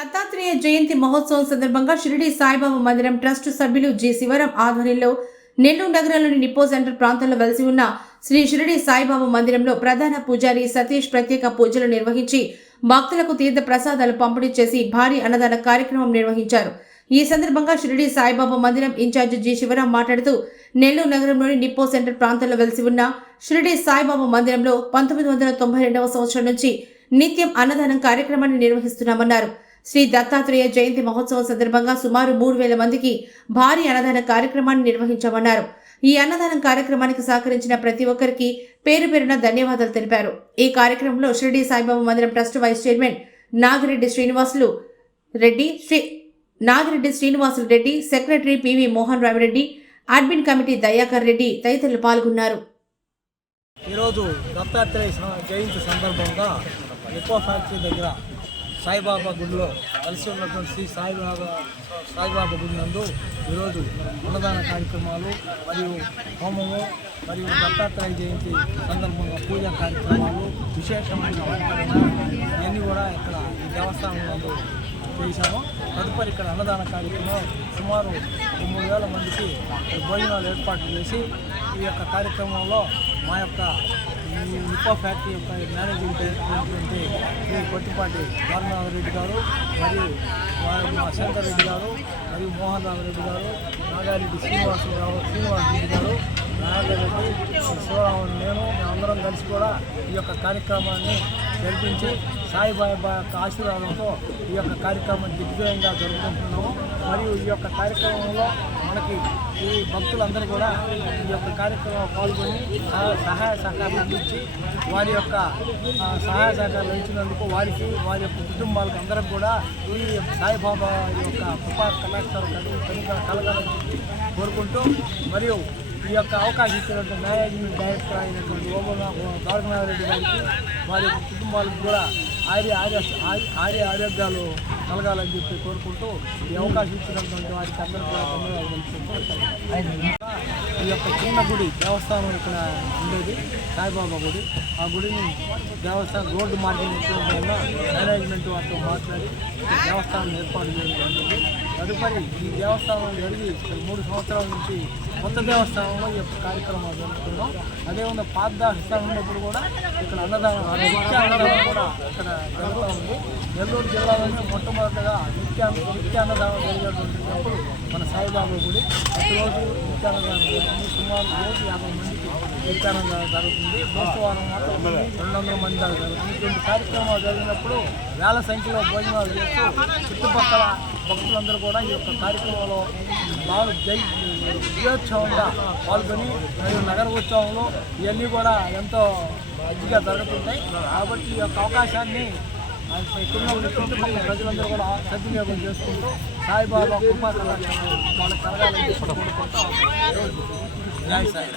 దత్తాత్రేయ జయంతి మహోత్సవం సందర్భంగా షిరిడి సాయిబాబా మందిరం ట్రస్ట్ సభ్యులు జి శివరాం ఆధ్వర్యంలో నెల్లూరు నగరంలోని నిప్పో సెంటర్ ప్రాంతంలో వెలిసి ఉన్న శ్రీ షిరిడి సాయిబాబా మందిరంలో ప్రధాన పూజారి సతీష్ ప్రత్యేక పూజలు నిర్వహించి భక్తులకు తీర్థ ప్రసాదాలు పంపిణీ చేసి భారీ అన్నదాన కార్యక్రమం నిర్వహించారు. ఈ సందర్భంగా షిరిడి సాయిబాబా మందిరం ఇన్ఛార్జి జి శివరాం మాట్లాడుతూ నెల్లూరు నగరంలోని నిప్పో సెంటర్ ప్రాంతంలో వెలిసి ఉన్న షిరిడి సాయిబాబా మందిరంలో 1992వ సంవత్సరం నుంచి నిత్యం అన్నదానం కార్యక్రమాన్ని నిర్వహిస్తున్నామన్నారు. శ్రీ దత్తాత్రేయ జయంతి మహోత్సవం సందర్భంగా సుమారు 3000 మందికి భారీ అన్నదాన కార్యక్రమాన్ని నిర్వహించామన్నారు. ఈ అన్నదానం కార్యక్రమానికి సహకరించిన ప్రతి ఒక్కరికి పేరు పేరున ధన్యవాదాలు తెలిపారు. ఈ కార్యక్రమంలో షిరిడి సాయిబాబా మందిరం trust vice chairman Nagireddy Srinivasulu Reddy, secretary PV Mohan Ramireddy, admin committee Dayakar Reddy తదితరులు పాల్గొన్నారు. ఈరోజు దత్తాత్రేయ జయంతి సందర్భంగా నిప్పో ఫ్యాక్టరీ దగ్గర సాయిబాబా గుడిలో కలిసి ఉన్నటువంటి శ్రీ సాయిబాబా గుడి నందు ఈరోజు అన్నదాన కార్యక్రమాలు మరియు హోమము మరియు దత్తాత్రేయ జయంతి సందర్భంగా పూజా కార్యక్రమాలు విశేషమైన ఇవన్నీ కూడా ఇక్కడ ఈ దేవస్థానం నందు చేశాము. తదుపరి ఇక్కడ అన్నదాన కార్యక్రమం సుమారు 3000 మందికి భోజనాలు ఏర్పాటు చేసి ఈ యొక్క కార్యక్రమంలో మా యొక్క నిప్పో ఫ్యాక్టరీ యొక్క మేనేజింగ్ డైరెక్టర్ శ్రీ కొట్టిపాటి వారణారెడ్డి గారు మరియు మా శంకర్ రెడ్డి గారు మరియు మోహన్ రామరెడ్డి గారు, నాగారెడ్డి శ్రీనివాస్ రెడ్డి గారు, నాగారెడ్డి శివరామన్, మేమందరం కలిసి కూడా ఈ యొక్క కార్యక్రమాన్ని జరిపించి సాయిబాబా యొక్క ఆశీర్వాదంతో ఈ యొక్క కార్యక్రమం దిగ్విజయంగా జరుపుకుంటున్నాము. మరియు ఈ యొక్క కార్యక్రమంలో మనకి ఈ భక్తులందరూ కూడా ఈ యొక్క కార్యక్రమంలో పాల్గొని సహాయ సహకారాలు అందించి వారి యొక్క సహాయ సహకారాలు ఇచ్చినందుకు వారికి వారి యొక్క కుటుంబాలకు అందరికి కూడా ఈ సాయిబాబా యొక్క కృపా కళాకారులు కలగాలని కోరుకుంటూ మరియు ఈ యొక్క అవకాశం ఇచ్చినటువంటి మేనేజింగ్ డైరెక్టర్ అయినటువంటి ద్వారకనాథరెడ్డి గారికి వారి యొక్క కుటుంబాలకు కూడా ఆరోగ్యాలు కలగాలని చెప్పి కోరుకుంటూ ఈ అవకాశం ఇచ్చినటువంటి వారికి అందరూ కూడా ధన్యవాదాలు. ఈ యొక్క చిన్న గుడి దేవస్థానం ఇక్కడ ఉండేది సాయిబాబా గుడి. ఆ గుడిని దేవస్థానం రోడ్డు మార్గం వల్ల మేనేజ్మెంట్ వారితో మాట్లాడి దేవస్థానం ఏర్పాటు చేయడం జరిగింది. తదుపరి ఈ దేవస్థానం జరిగి 3 సంవత్సరాల నుంచి కొత్త దేవస్థానంలో ఈ యొక్క కార్యక్రమాలు జరుపుతున్నాం. అదేవిధంగా పాత దేవస్థానం ఉన్నప్పుడు కూడా ఇక్కడ అన్నదానం కూడా ఇక్కడ జరుగుతూ ఉంది. నెల్లూరు జిల్లాలోనే మొట్టమొదటిగా నిత్య అన్నదానం జరిగేటప్పుడు మన సాయిబాబా గుడి ప్రతిరోజు నిత్యాన్నదానం జరుగుతుంది. సుమారు రోజు 50 మందికి నిత్యాన్నదానం జరుగుతుంది. బుధవారం మాత్రం 200 మంది దాకా జరుగుతుంది. ఇటువంటి కార్యక్రమాలు జరిగినప్పుడు వేల సంఖ్యలో భోజనాలు చేస్తూ చుట్టుపక్కల భక్తులందరూ కూడా ఈ యొక్క కార్యక్రమంలో బాగా విజయోత్సవంగా పాల్గొని మరియు నగర ఉత్సవంలో ఇవన్నీ కూడా ఎంతో మంచిగా జరుగుతుంటాయి. కాబట్టి ఈ యొక్క అవకాశాన్ని చుట్టుపక్కల ప్రజలందరూ కూడా సద్వినియోగం చేసుకుంటూ సాయిబాబా కృపా వాళ్ళకి కలగాలని చెప్పి కోరుకుంటూ జై సాయి.